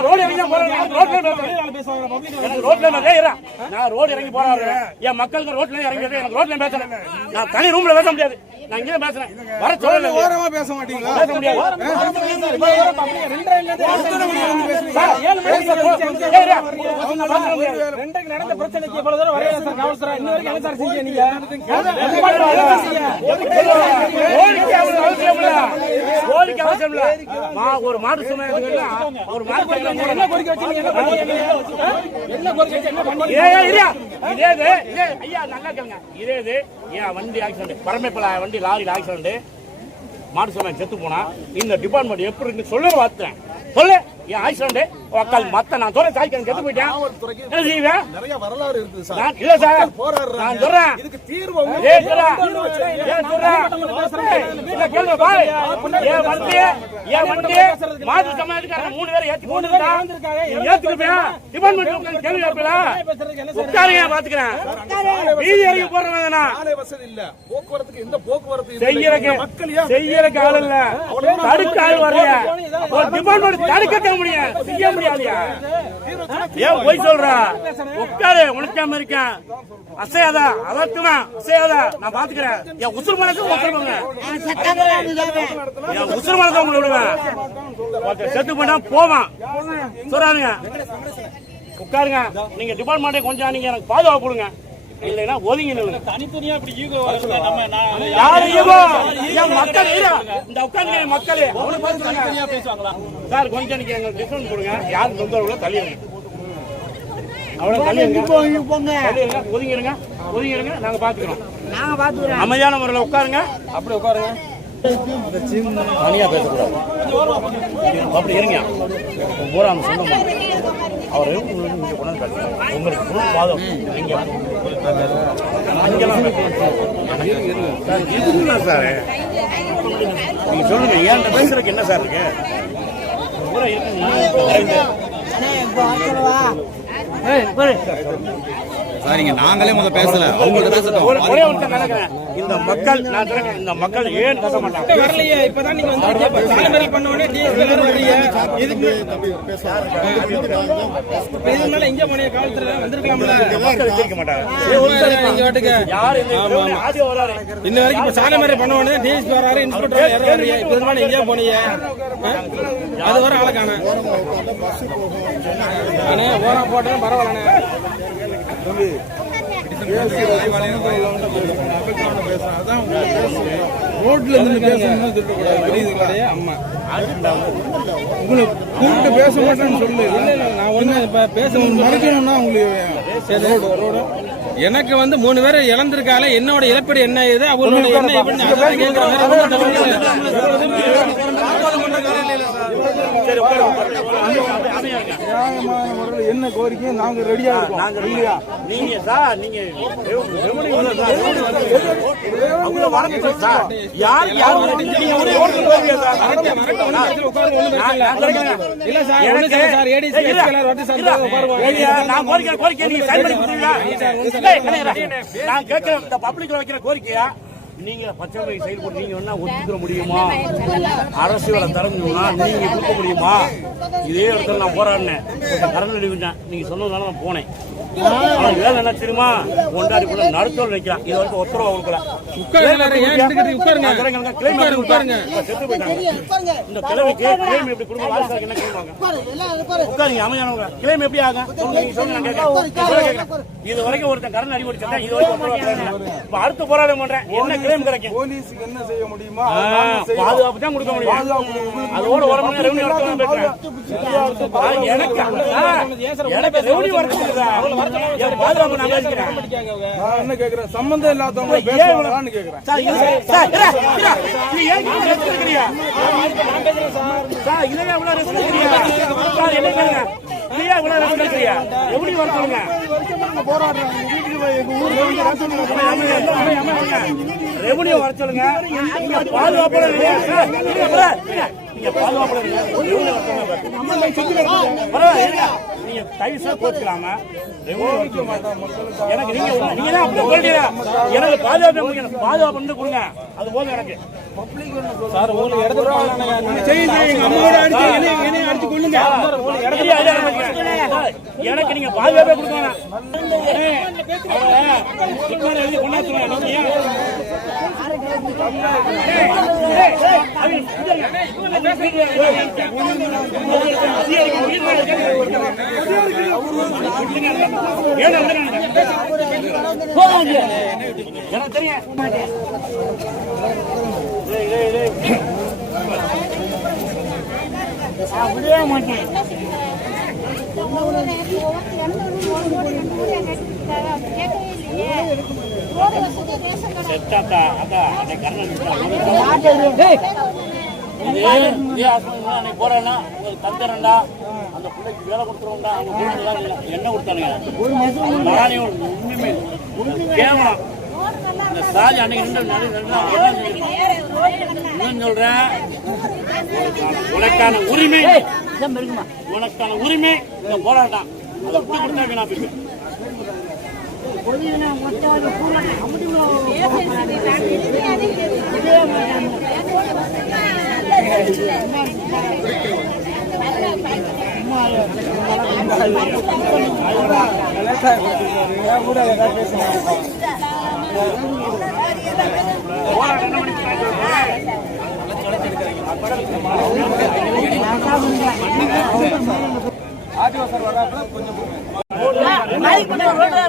Road இறங்கி தான் போறேன். போறாரு. என் மக்களுக்கு ரோட்ல இறங்கி எனக்கு ரோட்ல பேசுறேன் நான் தனி ரூம்ல பேச முடியாது. நான் இங்கே பேசுறேன். வர சொல்லல. ஓரமா பேச மாட்டீங்களா? பேச முடியாது. சார், ஏழு மணிக்கு சார், ஏய், இருடா. ரெண்டைக்கு நடந்த பிரச்சனைக்கு இவ்வளவு தூரம் வரையா சார் காவல்துறை இன்ன வரைக்கும் என்ன சார் செஞ்சீங்க நீங்க? அவசியம் இல்ல. ஒரு மாடு சுமை இருக்குன்னா, ஒரு மாடு என்ன இருக்குன்னா, கோரிக்கை வச்சு என்ன கோரிக்கை வச்சு என்ன. இதே இது, இதே, ஐயா, நல்லா கேளுங்க. இதே இது, ஏன் வண்டி ஆக்சிடென்ட். பரமேப்பல வண்டி லாரியில் ஆக்சிடென்ட். மாடு சுமை செத்து போனா. இந்த டிபார்ட்மெண்ட் எப்படி இருக்கு சொல்ல வார்த்தேன் சொல்லு. என் ஆக்சிடென்ட் மத்த நான் சொல்றேன் தாய்க்கு செத்து போயிட்டேன். என்ன செய்வேன் நிறைய வரலாறு இருக்குது சார். நான் இல்ல சார். போராடுறாங்க. நான் சொல்றேன். இதுக்கு தீர்வு அவங்க ஏய் சொல்றா. பாரு. மாட்டு சமாஜத்துக்காரங்க மூணு பேரை ஏத்தி? டிபார்ட்மெண்ட் உட்கார்ந்து கேள்வி கேட்பீங்களா? உட்காருங்க, பாத்துக்கிறேன். வீதி இறங்கி போடுறவன் தானா? சாலை வசதி இல்ல. போக்குவரத்துக்கு எந்த போக்குவரத்து இல்லை. செய்யறக்கு. மக்கள் செய்யறக்கு ஆள் இல்ல. தடுக்க ஆள் வரல ஒரு டிபார்ட்மெண்ட் தடுக்க முடியும் செய்ய முடியாதுயா? ஏன் போய் சொல்ற? உட்காரு உனக்காம இருக்கேன் அசையாதா அதற்குதான் அசையாதா. நான் பாத்துக்கிறேன். என் உசுர் மனசு என் உசுர் மனசை உங்களை விடுவேன் செத்து போனா போவான். சொல்றானுங்க உட்காருங்க. நீங்க டிபார்ட்மெண்ட்டே கொஞ்சம் நீங்க எனக்கு பாதுகாப்பு கொடுங்க. இல்லைன்னா ஒதுங்கி நில்லுங்க. தனித்தனியா இப்படி ஈகோ யாரு இவோ? என் மக்கள் இரு. இந்த உட்கார்ந்து என் மக்களே அவனை பார்த்து சொல்லுங்க. பேசுவாங்களா? சார் கொஞ்சம் நீங்க எங்களுக்கு டிஸ்கவுண்ட் கொடுங்க. யாரும் தொந்தரவுல தள்ளிடுங்க. அவ்வளவு தள்ளிடுங்க. தள்ளிடுங்க. ஒதுங்கிடுங்க ஒதுங்கிடுங்க நாங்க பாத்துக்கிறோம் நாங்க பாத்துக்கிறோம் அமைதியான முறையில் உட்காருங்க. அப்படி உட்காருங்க. தனியா பேசக்கூடாது. அப்படி இருங்க. பூரா சொந்தம் அவர் இங்க கொண்டாந்து. உங்களுக்கு பாதம் நீங்க அங்கெல்லாம் சார் இருக்குங்களா சார். நீங்க சொல்லுங்க ஏன் பேசுறதுக்கு என்ன சார் இருக்கு? பூரா. இருக்குங்க சரிங்க நாங்களே முதல்ல பேசல. அவங்கள்ட்ட பேசட்டும் ஒரு ஒரே ஒருத்தர் நினைக்கிறேன் இந்த மக்கள் நான் சொல்றேன் இந்த மக்கள் ஏன் பேச மாட்டாங்க? வரலையே இப்பதான் நீங்க வந்து பண்ண உடனே டிஎஸ்பி வரீங்க இதுக்கு மேல எங்க போனீங்க காவல்துறை வந்திருக்கலாம்ல. மக்கள் வச்சிருக்க மாட்டாங்க. இங்க வாட்டுக்கு யார் இந்த ஆதியம் வராரு. இன்ன வரைக்கும் இப்ப சாலை மாதிரி பண்ண உடனே டிஎஸ்பி வராரு இன்ஸ்பெக்டர் வராரு, இப்ப இதுக்கு மேல எங்கேயா போனீங்க? அது வர ஆளை காண அண்ணே ஓரா போட்டேன் பரவாயில்லண்ணே. ரோட்ல இருந்து பேசணும்னு சொல்லக்கூடாது புரியுதுங்களா அம்மா உங்களை கூப்பிட்டு பேச மாட்டேன்னு சொல்லு. நான் ஒண்ணு இப்ப பேச மறைக்கணும்னா உங்களுக்கு எனக்கு வந்து மூணு பேர் இழந்திருக்கால என்னோட இழப்பீடு என்ன இது? அவங்களோட என்ன எப்படின்னு அதான் கேட்கிறேன். வேற ஒண்ணும் தப்பு இல்ல. சரி உட்காரு, உட்காரு. அமைதியா இருங்க. நியாயமான முறையில் என்ன கோரிக்கை நாங்க ரெடியா இருக்கோம் நாங்க இல்லையா நீங்க சார் நீங்க ரெவ- ரெவன்யூ சார், யார் யார் நீங்க ஒரே போறீங்க சார் இல்ல. நான் சார், எனக்கு- சார், எல்லாரும் சார், நான் கோரிக்கை கோரிக்கை நீங்க சைன் பண்ணி கொடுத்தீங்களா நான் கேட்கிற இந்த பப்ளிக்ல வைக்கிற கோரிக்கையா நீங்க பச்சை செயல்பட்டு நீங்க வேணா ஒத்துக்கிற முடியுமா? அரசியல தர முடியுமா நீங்க கொடுக்க முடியுமா? இதே இடத்துல நான் போராடினேன். கரண்ட் அடிவிட்டேன் நீங்க சொன்னதுனால நான் போனேன். வேலை என்ன தெரியுமா? கொண்டாடி கூட நடுத்தோல் நிற்கிறான் இது வரைக்கும் ஒத்துறவா கொடுக்கல. செத்து போயிட்டாங்க. இந்த கிழமைக்கு claim எப்படி கொடுக்கணும்? ஆளுக்கு என்ன வாங்க? உட்காருங்க, அமைதியானவங்க. claim எப்படி ஆகும்? இது வரைக்கும் ஒருத்தன் கரண் அடி இது வரைக்கும். இப்ப அடுத்த போராட்டம் பண்றேன். என்ன கிளைம் கிடைக்கும்? போலீஸுக்கு என்ன செய்ய முடியுமா. பாதுகாப்பு தான் கொடுக்க முடியும். அதோட நேரம் ரெவன்யூ எனக்கு எனக்கு ரெவன்யூ என்ன கேக்குறேன் சம்பந்தம் இல்லாதவங்க பேசுவாங்களான்னு கேக்குறேன் சார், இது- சார், இரு, இரு. சார், என்ன கேளுங்க? இவ்வளவு எடுக்கிறியா? எப்படி வர சொல்லுங்க? ரெவன்யூ வர சொல்லுங்க பாதுகாப்பு நீங்க. நீங்க தயவுசா கோச்சுக்கலாம எனக்கு நீங்க நீங்க தான் அப்படி சொல்றீங்க எனக்கு பாதுகாப்பு கொடுங்க. எனக்கு பாதுகாப்பு வந்து கொடுங்க அது போதும் எனக்கு சார் உங்களுக்கு இடத்துல எனக்கு நீங்க பாதுகாப்பே கொடுக்க வேணாம் ஏய், அவரை சிக்கன எழுதி கொண்டாந்துருங்க எனக்கு தெரியும் விடவே மாட்டேன் செத்தாத்தா அதான் அன்னைக்கு கர்ணன் இதே இதே ஹாஸ்பிட்டல் அன்னைக்கு போறேன்னா உங்களுக்கு தந்துறேன்டா அந்த பிள்ளைக்கு வேலை கொடுத்துருவோம்டா. அவங்க என்ன கொடுத்தானுங்க? நானே இந்த சாதி அன்னைக்கு இன்னும் சொல்றேன். உனக்கான உரிமை. உனக்கான உரிமை. இந்த போராட்டம் அதை விட்டு கொடுத்தாங்க நான் போய் போராட்டம் என்ன பண்ணி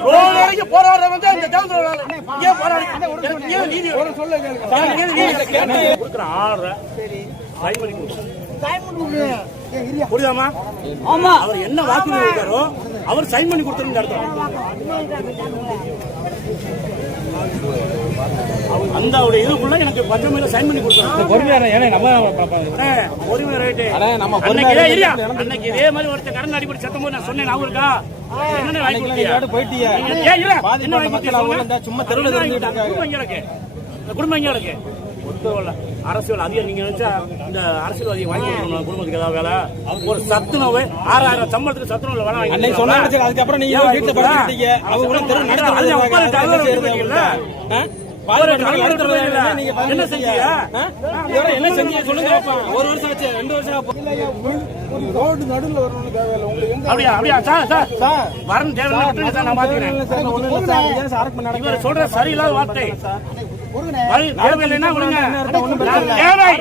ரோடு வரைக்கும் போராடுற வந்து அந்த ஜனத்தோட ஏன் போராடி நீதி எனக்கு ஆமா அவர் என்ன வாக்குறுதி இருக்காரோ அவர் சைன் பண்ணி கொடுத்துருங்க அர்த்தம் அந்த அவருடைய இதுக்குள்ள எனக்கு பஞ்சமையில சைன் பண்ணி கொடுத்தாங்க பொறுமையா ஏன்னா நம்ம உரிமை ரைட்டு நம்ம அன்னைக்கு இல்லையா? அன்னைக்கு இதே மாதிரி ஒருத்தர் கடன் அடிப்படை சத்தம் போது நான் சொன்னேன் நான் இருக்கா என்ன வாங்கி கொடுத்தீங்க அவங்க சும்மா தெருவுல குடும்பம் இருக்கு? குடும்பம் எங்க இருக்கு? அரசியல் அதிகம் நீங்க நினைச்சா இந்த அரசியல்வாதியை வாங்கி கொடுக்கணும் குடும்பத்துக்கு ஏதாவது வேலை. ஒரு சத்துணவு ஆறாயிரம் சம்பளத்துக்கு சத்துணவுல வேலை வாங்கி. சொன்னாங்க சரி, அதுக்கப்புறம் நீங்க வீட்டுல? படுத்துட்டீங்க அவங்க கூட தெரு உட்கார்ந்து என்ன செஞ்சீங்க? என்ன செஞ்சீங்க? சொல்லுங்க பாப்போம். ஒரு வருஷம் ஆச்சு ரெண்டு வருஷம் ஆச்சு. ஒரு ரோடு நடுவில் வரணும்னு தேவையில்லை உங்களுக்கு எங்க அப்படியா அப்படியா சார் சார் வரணும் தேவையில்லை சார் நான் பாத்துக்கிறேன் சார், சார். சார் சொல்ற சரியில்லாத வார்த்தை.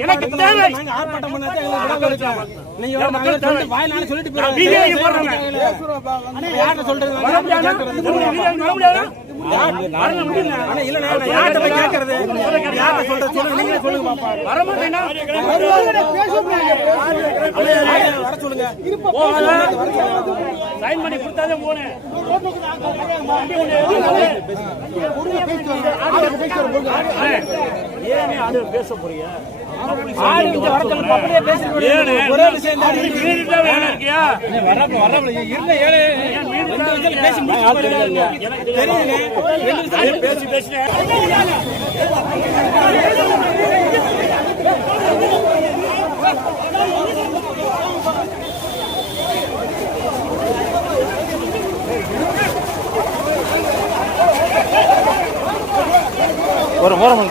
எனக்கு தேவை. நாங்க ஆர்ப்பாட்டம் பண்ணாதான் எங்களுக்கு விடாம சொல்லிட்டு சொல்றது? நான் சொல்றது? சொல்லுங்க சைன் பண்ணி கொடுத்தாதே போனேன் ஏனே ஆடு பேச போறீங்க ஆடு ஒரே விஷயம் தான். மீறிட்டு பேசி பேசினேன் ஒரு ஓரம்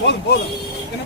போதும் போதும் என்ன